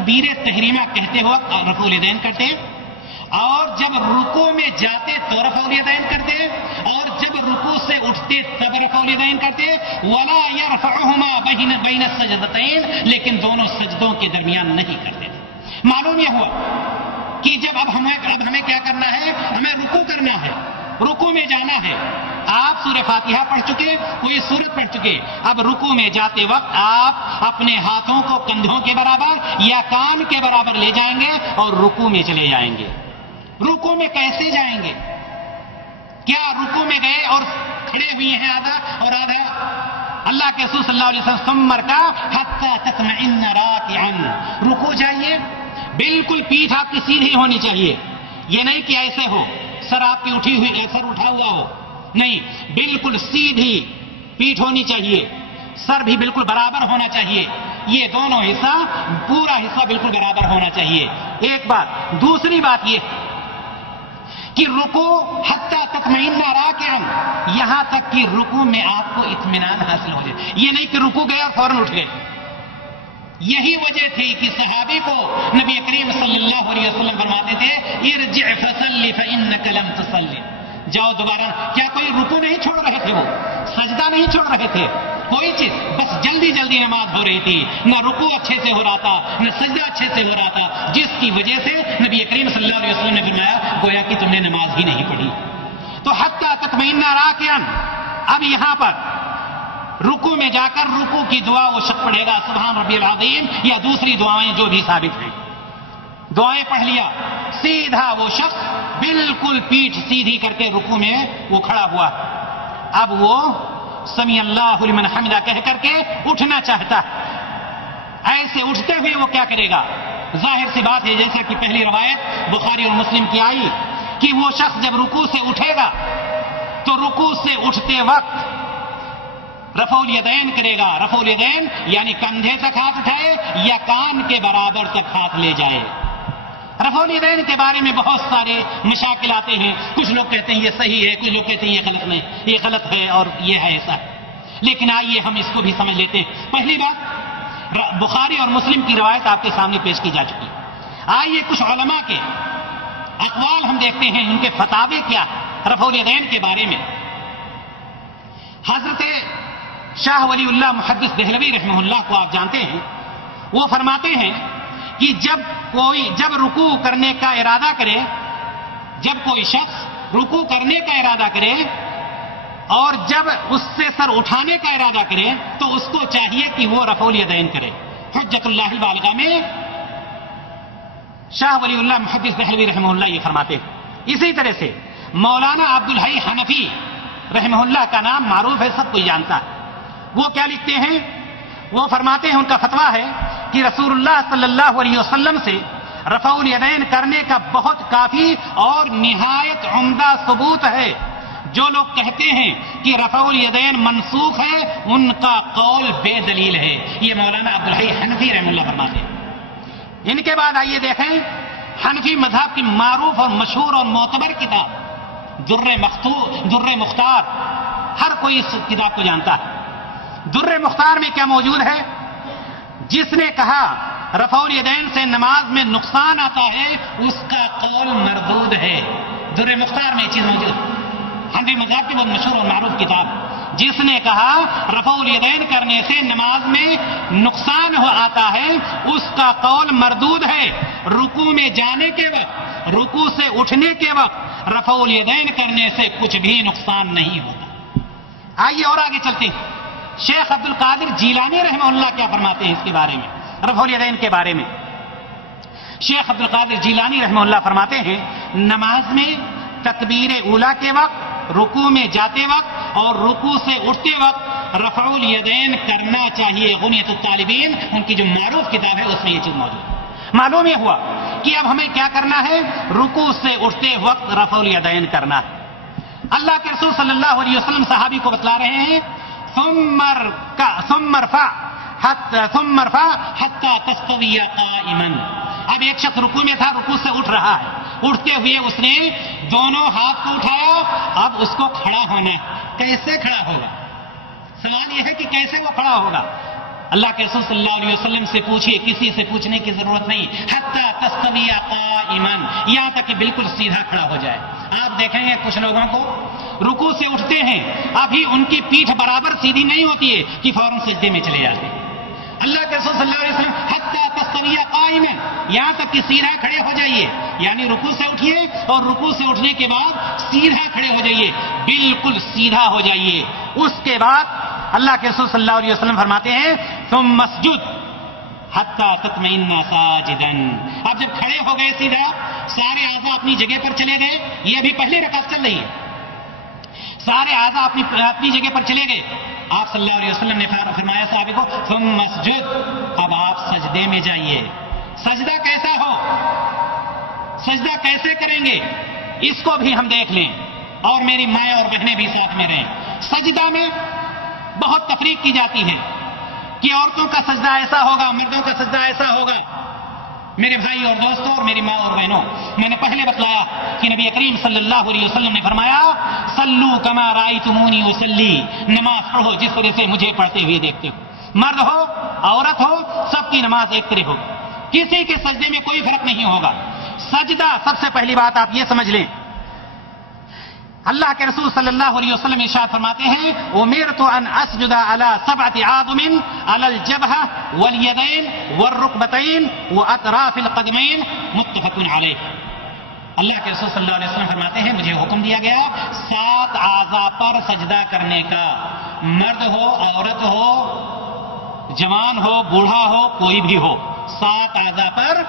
تکبیر تحریمہ کہتے وقت رفع الیدین کرتے، اور جب رکوع میں جاتے تو رفع الیدین کرتے، اور جب رکوع سے اٹھتے تب رفع الیدین کرتے، ولا یرفعہما بین السجدتین، لیکن دونوں سجدوں کے درمیان نہیں کرتے تھے۔ معلوم یہ ہوا کہ جب اب ہمیں کیا کرنا ہے، ہمیں رکوع کرنا ہے، رکوع میں جانا ہے۔ آپ سورہ فاتحہ پڑھ چکے، کوئی سورت پڑھ چکے، اب رکوع میں جاتے وقت آپ اپنے ہاتھوں کو کندھوں کے برابر یا کان کے برابر لے جائیں گے اور رکوع میں چلے جائیں گے۔ رکوع میں کیسے جائیں گے؟ کیا رکوع میں گئے اور کھڑے ہوئے ہیں آدھا اور آدھا؟ اللہ کے رسول صلی اللہ علیہ وسلم ثم ارکع حتی تطمئن راکعا، رکوع جائیے، بالکل پیٹھ آپ کی سیدھی ہونی چاہیے، یہ نہیں کہ ایسے ہو سر آپ کی اٹھی ہوئی، سر اٹھا ہوا ہو، نہیں، بالکل سیدھی پیٹھ ہونی چاہیے، سر بھی بالکل برابر ہونا چاہیے، یہ دونوں حصہ، پورا حصہ بالکل برابر ہونا چاہیے۔ ایک بات۔ دوسری بات یہ کہ رکوع حتی تطمئن راکعا، یہاں تک کہ رکوع میں آپ کو اطمینان حاصل ہو جائے، یہ نہیں کہ رکوع گئے اور فوراً اٹھ گئے۔ یہی وجہ تھی کہ صحابی کو نبی کریم صلی اللہ علیہ وسلم فرماتے تھے ارجع فصلی فانک لم تصلی، جاؤ دوبارہ۔ کیا کوئی رکوع نہیں چھوڑ رہے تھے، وہ سجدہ نہیں چھوڑ رہے تھے، کوئی چیز، بس جلدی جلدی نماز ہو رہی تھی، نہ رکوع اچھے سے ہو رہا تھا نہ سجدہ اچھے سے ہو رہا تھا، جس کی وجہ سے نبی کریم صلی اللہ علیہ وسلم نے فرمایا گویا کہ تم نے نماز ہی نہیں پڑھی۔ تو حتی تطمئن راکعا، اب یہاں پر رکوع میں جا کر رکوع کی دعا وہ شخص پڑھے گا سبحان ربی العظیم یا دوسری دعائیں جو بھی ثابت ہیں، دعائیں پڑھ لیا، سیدھا وہ شخص بالکل پیٹھ سیدھی کر کے رکوع میں وہ کھڑا ہوا، اب وہ سمی اللہ لمن حمدہ کہہ کر کے اٹھنا چاہتا ہے۔ ایسے اٹھتے ہوئے وہ کیا کرے گا؟ ظاہر سی بات ہے جیسا کہ پہلی روایت بخاری اور مسلم کی آئی کہ وہ شخص جب رکوع سے اٹھے گا تو رکوع سے اٹھتے وقت رفع الیدین کرے گا، رفع الیدین یعنی کندھے تک ہاتھ اٹھائے یا کان کے برابر تک ہاتھ لے جائے۔ رفع الیدین کے بارے میں بہت سارے مشاکل آتے ہیں، کچھ لوگ کہتے ہیں یہ صحیح ہے، کچھ لوگ کہتے ہیں یہ غلط نہیں، یہ غلط ہے اور یہ ہے ایسا ہے، لیکن آئیے ہم اس کو بھی سمجھ لیتے ہیں۔ پہلی بات، بخاری اور مسلم کی روایت آپ کے سامنے پیش کی جا چکی ہے، آئیے کچھ علماء کے اقوال ہم دیکھتے ہیں، ان کے فتاوی کیا رفع الیدین کے بارے میں۔ حضرت شاہ ولی اللہ محدث دہلوی رحمہ اللہ کو آپ جانتے ہیں، وہ فرماتے ہیں کہ جب رکوع کرنے کا ارادہ کرے، جب کوئی شخص رکوع کرنے کا ارادہ کرے اور جب اس سے سر اٹھانے کا ارادہ کرے تو اس کو چاہیے کہ وہ رفع الیدین کرے۔ حجت اللہ البالغہ میں شاہ ولی اللہ محدث دہلوی رحمہ اللہ یہ فرماتے ہیں۔ اسی طرح سے مولانا عبدالحی حنفی رحمہ اللہ کا نام معروف ہے، سب کوئی جانتا ہے، وہ کیا لکھتے ہیں؟ وہ فرماتے ہیں، ان کا فتویٰ ہے کہ رسول اللہ صلی اللہ علیہ وسلم سے رفع الیدین کرنے کا بہت کافی اور نہایت عمدہ ثبوت ہے۔ جو لوگ کہتے ہیں کہ رفع الیدین منسوخ ہے ان کا قول بے دلیل ہے، یہ مولانا عبدالحی حنفی رحمہ اللہ فرماتے ہیں۔ ان کے بعد آئیے دیکھیں حنفی مذہب کی معروف اور مشہور اور معتبر کتاب در مختار، ہر کوئی اس کتاب کو جانتا ہے۔ در مختار میں کیا موجود ہے؟ جس نے کہا رفع الیدین سے نماز میں نقصان آتا ہے اس کا قول مردود ہے۔ در مختار میں یہ چیز موجود ہے، حنفی مذہب کی بہت مشہور اور معروف کتاب۔ جس نے کہا رفع الیدین کرنے سے نماز میں نقصان آتا ہے اس کا قول مردود ہے۔ رکوع میں جانے کے وقت، رکوع سے اٹھنے کے وقت رفع الیدین کرنے سے کچھ بھی نقصان نہیں ہوتا۔ آئیے اور آگے چلتے ہیں، شیخ عبد القادر جیلانی رحمہ اللہ کیا فرماتے ہیں اس کے بارے میں، رفع الیدین کے بارے میں۔ شیخ عبد القادر جیلانی رحمہ اللہ فرماتے ہیں نماز میں تکبیر اولیٰ کے وقت، رکوع میں جاتے وقت اور رکوع سے اٹھتے وقت رفع الیدین کرنا چاہیے۔ غنیۃ الطالبین ان کی جو معروف کتاب ہے اس میں یہ چیز موجود ہے۔ معلوم یہ ہوا کہ اب ہمیں کیا کرنا ہے؟ رکوع سے اٹھتے وقت رفع الیدین کرنا ہے۔ اللہ کے رسول صلی اللہ علیہ وسلم صحابی کو بتلا رہے ہیں ثم ارفع حتى تستوي قائما۔ اب ایک شخص رکوع میں تھا، رکوع سے اٹھ رہا ہے، اٹھتے ہوئے اس نے دونوں ہاتھ کو اٹھایا، اب اس کو کھڑا ہونا ہے۔ کیسے کھڑا ہوگا؟ سوال یہ ہے کہ کیسے وہ کھڑا ہوگا؟ اللہ کے رسول صلی اللہ علیہ وسلم سے پوچھیے، کسی سے پوچھنے کی ضرورت نہیں، حتی تستوی قائما، یہاں تک کہ بالکل سیدھا کھڑا ہو جائے۔ آپ دیکھیں گے کچھ لوگوں کو رکوع سے اٹھتے ہیں، ابھی ان کی پیٹھ برابر سیدھی نہیں ہوتی ہے کہ فوراً سجدے میں چلے جاتے ہیں۔ اللہ کے رسول صلی اللہ علیہ وسلم حتی تستوی قائما، یہاں تک کہ سیدھا کھڑے ہو جائیے، یعنی رکوع سے اٹھیے اور رکوع سے اٹھنے کے بعد سیدھا کھڑے ہو جائیے، بالکل سیدھا ہو جائیے۔ اس کے بعد اللہ کے رسول صلی اللہ علیہ وسلم فرماتے ہیں ثم مسجد حتی تطمئن ساجدا، اب جب کھڑے ہو گئے سیدھا، سارے اعضاء اپنی جگہ پر چلے گئے، یہ ابھی پہلی رکعت چل رہی ہے، سارے اعضاء اپنی جگہ پر چلے گئے، آپ صلی اللہ علیہ وسلم نے فرمایا صحابہ کو ثم مسجد، اب آپ سجدے میں جائیے۔ سجدہ کیسا ہو، سجدہ کیسے کریں گے، اس کو بھی ہم دیکھ لیں، اور میری مائیں اور بہنیں بھی ساتھ میں رہیں۔ سجدہ میں بہت تفریق کی جاتی ہے کہ عورتوں کا سجدہ ایسا ہوگا، مردوں کا سجدہ ایسا ہوگا۔ میرے بھائی اور دوستوں اور میری ماں اور بہنوں، میں نے پہلے بتلایا کہ نبی کریم صلی اللہ علیہ وسلم نے فرمایا صلو کما رأیتمونی اصلی، نماز پڑھو جس طرح سے مجھے پڑھتے ہوئے دیکھتے ہو، مرد ہو عورت ہو سب کی نماز ایک طرح ہوگی، کسی کے سجدے میں کوئی فرق نہیں ہوگا۔ سجدہ سب سے پہلی بات آپ یہ سمجھ لیں، اللہ کے رسول صلی اللہ علیہ وسلم ارشاد فرماتے ہیں امرت ان اسجد علی 7 اعظم علی الجبهہ والیدین والرکبتین واطراف القدمین، متفق علیہ۔ اللہ کے رسول صلی اللہ علیہ وسلم فرماتے ہیں مجھے حکم دیا گیا 7 اعضاء پر سجدہ کرنے کا، مرد ہو عورت ہو جوان ہو بوڑھا ہو کوئی بھی ہو، 7 اعضاء پر